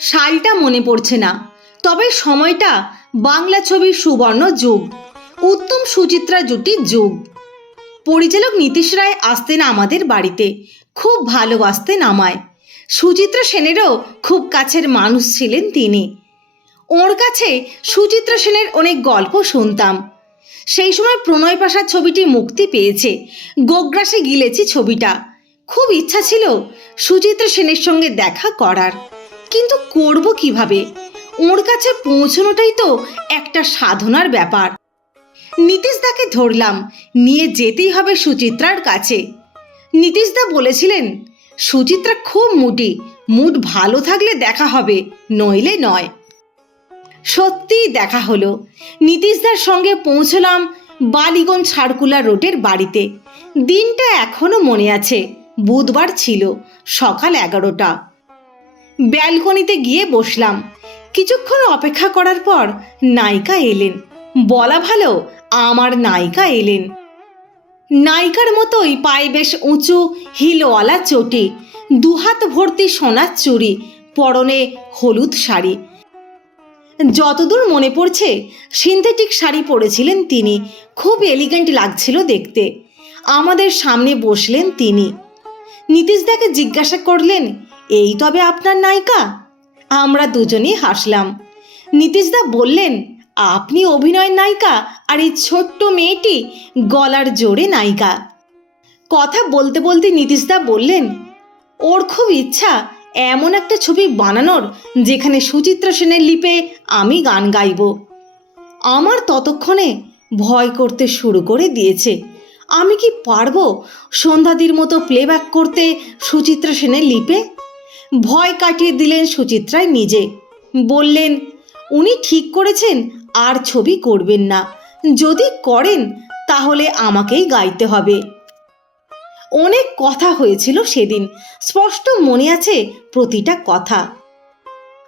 সালটা মনে পড়ছে না। তবে সময়টা বাংলা ছবির সুবর্ণ যুগ, উত্তম সুচিত্রা জুটির যুগ। পরিচালক নীতিশ রায় আসতেন আমাদের বাড়িতে, খুব ভালোবাসতেন আমায়। সুচিত্রা সেনেরও খুব কাছের মানুষ ছিলেন তিনি। ওর কাছে সুচিত্রা সেনের অনেক গল্প শুনতাম। সেই সময় প্রণয় প্রাসাদ ছবিটি মুক্তি পেয়েছে, গোগ্রাসে গিলেছি ছবিটা। খুব ইচ্ছা ছিল সুচিত্রা সেনের সঙ্গে দেখা করার। কিন্তু করব কীভাবে? ওর কাছে পৌঁছানোটাই তো একটা সাধনার ব্যাপার। নীতিশদাকে ধরলাম, নিয়ে যেতেই হবে সুচিত্রার কাছে। নীতিশদা বলেছিলেন, সুচিত্রা খুব মুটি, মুড ভালো থাকলে দেখা হবে, নইলে নয়। সত্যিই দেখা হলো। নীতিশদার সঙ্গে পৌঁছলাম বালিগঞ্জ সার্কুলার রোডের বাড়িতে। দিনটা এখনও মনে আছে, বুধবার ছিল, সকাল এগারোটা। ব্যালকনিতে গিয়ে বসলাম। কিছুক্ষণ অপেক্ষা করার পর নায়িকা এলেন। বলা ভালো, আমার নায়িকা এলেন। নায়িকার মতোই পায়ে বেশ উঁচু, হিলওয়ালা চটি, দুহাত ভর্তি সোনার চুড়ি, পরনে হলুদ শাড়ি। যতদূর মনে পড়ছে, সিনথেটিক শাড়ি পরেছিলেন তিনি। খুব এলিগেন্ট লাগছিল দেখতে। আমাদের সামনে বসলেন তিনি। নীতিশদাকে জিজ্ঞাসা করলেন এই তবে আপনার নায়িকা। আমরা দুজনেই হাসলাম। নীতিশদা বললেন, আপনি অভিনয় নায়িকা আর এই ছোট্ট মেয়েটি গলার জোরে নায়িকা। কথা বলতে বলতে নীতিশদা বললেন, ওর খুব ইচ্ছা এমন একটা ছবি বানানোর যেখানে সুচিত্রা সেনের লিপে আমি গান গাইব। আমার ততক্ষণে ভয় করতে শুরু করে দিয়েছে। আমি কি পারব সন্ধ্যাদির মতো প্লেব্যাক করতে সুচিত্রা সেনের লিপে? ভয় কাটিয়ে দিলেন সুচিত্রায় নিজে। বললেন, উনি ঠিক করেছেন, আর ছবি করবেন না। যদি করেন, তাহলে আমাকেই গাইতে হবে। অনেক কথা হয়েছিল সেদিন। স্পষ্ট মনে আছে প্রতিটা কথা।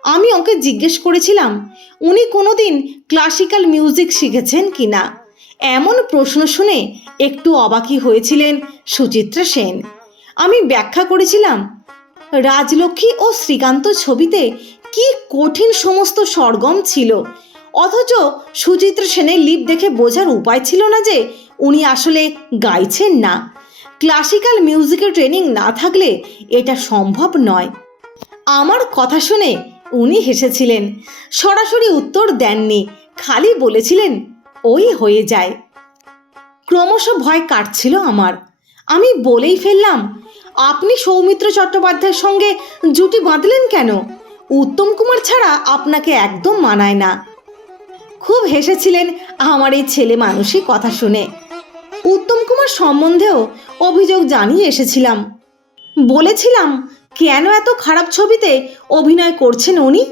আমি ওকে জিজ্ঞেস করেছিলাম, উনি কোনোদিন ক্লাসিক্যাল মিউজিক শিখেছেন কি না? এমন প্রশ্ন শুনে একটু অবাকি হয়েছিলেন সুচিত্রা সেন। আমি ব্যাখ্যা করেছিলাম রাজলক্ষ্মী ও শ্রীকান্ত ছবিতে কি কঠিন সমস্ত সরগম ছিল? অথচ সুচিত্র সেনের লিপ দেখে বোঝার উপায় ছিল না যে উনি আসলে গাইছেন না। ক্লাসিক্যাল মিউজিকের ট্রেনিং না থাকলে এটা সম্ভব নয়। আমার কথা শুনে উনি হেসেছিলেন, সরাসরি উত্তর দেননি, খালি বলেছিলেন, ওই হয়ে যায়। ক্রমশ ভয় কাটছিল আমার। আমি বলেই ফেললাম আপনি সৌমিত্র চট্টোপাধ্যায়ের সঙ্গে জুটি বাঁধলেন কেন? উত্তম কুমার ছাড়া আপনাকে একদম মানায় না। খুব হেসেছিলেন আমার এই ছেলে মানুষই কথা শুনে। উত্তম কুমার সম্বন্ধেও অভিযোগ জানিয়ে এসেছিলাম। বলেছিলাম, কেন এত খারাপ ছবিতে অভিনয় করছেন উনি?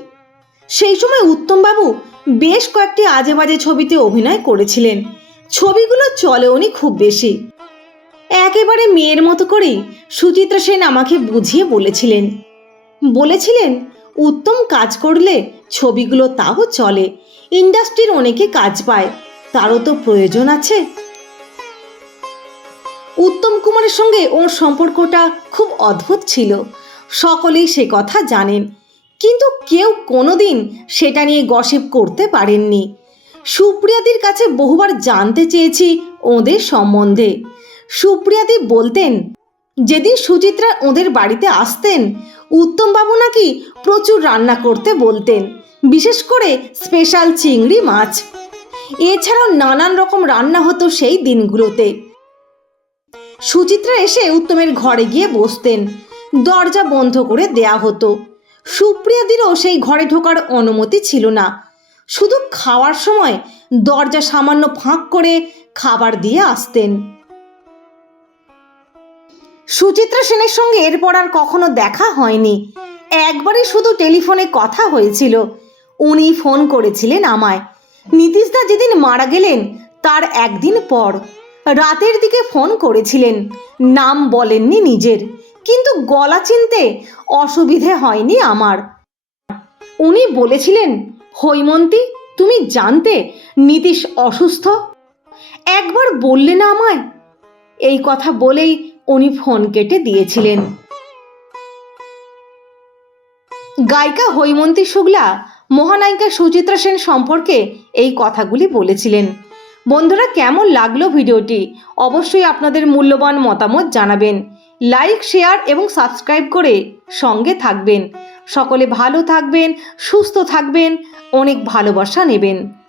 সেই সময় উত্তমবাবু বেশ কয়েকটি আজে বাজে ছবিতে অভিনয় করেছিলেন। ছবিগুলো চলে উনি খুব বেশি। একেবারে মেয়ের মতো করেই সুচিত্রা সেন আমাকে বুঝিয়ে বলেছিলেন। বলেছিলেন, উত্তম কাজ করলে ছবিগুলো তাও চলে, ইন্ডাস্ট্রির অনেকে কাজ পায়, তারও তো প্রয়োজন আছে। উত্তম কুমারের সঙ্গে ওর সম্পর্কটা খুব অদ্ভুত ছিল, সকলেই সে কথা জানেন, কিন্তু কেউ কোনোদিন সেটা নিয়ে গসিপ করতে পারেননি। সুপ্রিয়াদির কাছে বহুবার জানতে চেয়েছি ওদের সম্বন্ধে সুপ্রিয়াদি বলতেন, যেদিন সুচিত্রা ওদের বাড়িতে আসতেন, উত্তমবাবু নাকি প্রচুর রান্না করতে বলতেন, বিশেষ করে স্পেশাল চিংড়ি মাছ। এছাড়াও নানান রকম রান্না হতো সেই দিনগুলোতে। সুচিত্রা এসে উত্তমের ঘরে গিয়ে বসতেন, দরজা বন্ধ করে দেয়া হতো। সুপ্রিয়াদিরও সেই ঘরে ঢোকার অনুমতি ছিল না। শুধু খাওয়ার সময় দরজা সামান্য ফাঁক করে খাবার দিয়ে আসতেন। সুচিত্রা সেনের সঙ্গে এরপর আর কখনো দেখা হয়নি। একবারই শুধু টেলিফোনে কথা হয়েছিল। উনি ফোন করেছিলেন আমায়। নীতিশদা যেদিন মারা গেলেন, তার একদিন পর। রাতের দিকে ফোন করেছিলেন। নাম বলেননি নিজের। কিন্তু গলা চিনতে অসুবিধে হয়নি আমার। উনি বলেছিলেন, হৈমন্তী, তুমি জানতে নীতিশ অসুস্থ? একবার বললে না আমায়। এই কথা বলেই উনি ফোন কেটে দিয়েছিলেন। গায়িকা হৈমন্তী শুক্লা, মহানায়িকা সুচিত্রা সেন সম্পর্কে এই কথাগুলি বলেছিলেন। বন্ধুরা, কেমন লাগল ভিডিওটি? অবশ্যই আপনাদের মূল্যবান মতামত জানাবেন। লাইক, শেয়ার এবং সাবস্ক্রাইব করে সঙ্গে থাকবেন। সকলে ভালো থাকবেন, সুস্থ থাকবেন, অনেক ভালোবাসা নেবেন।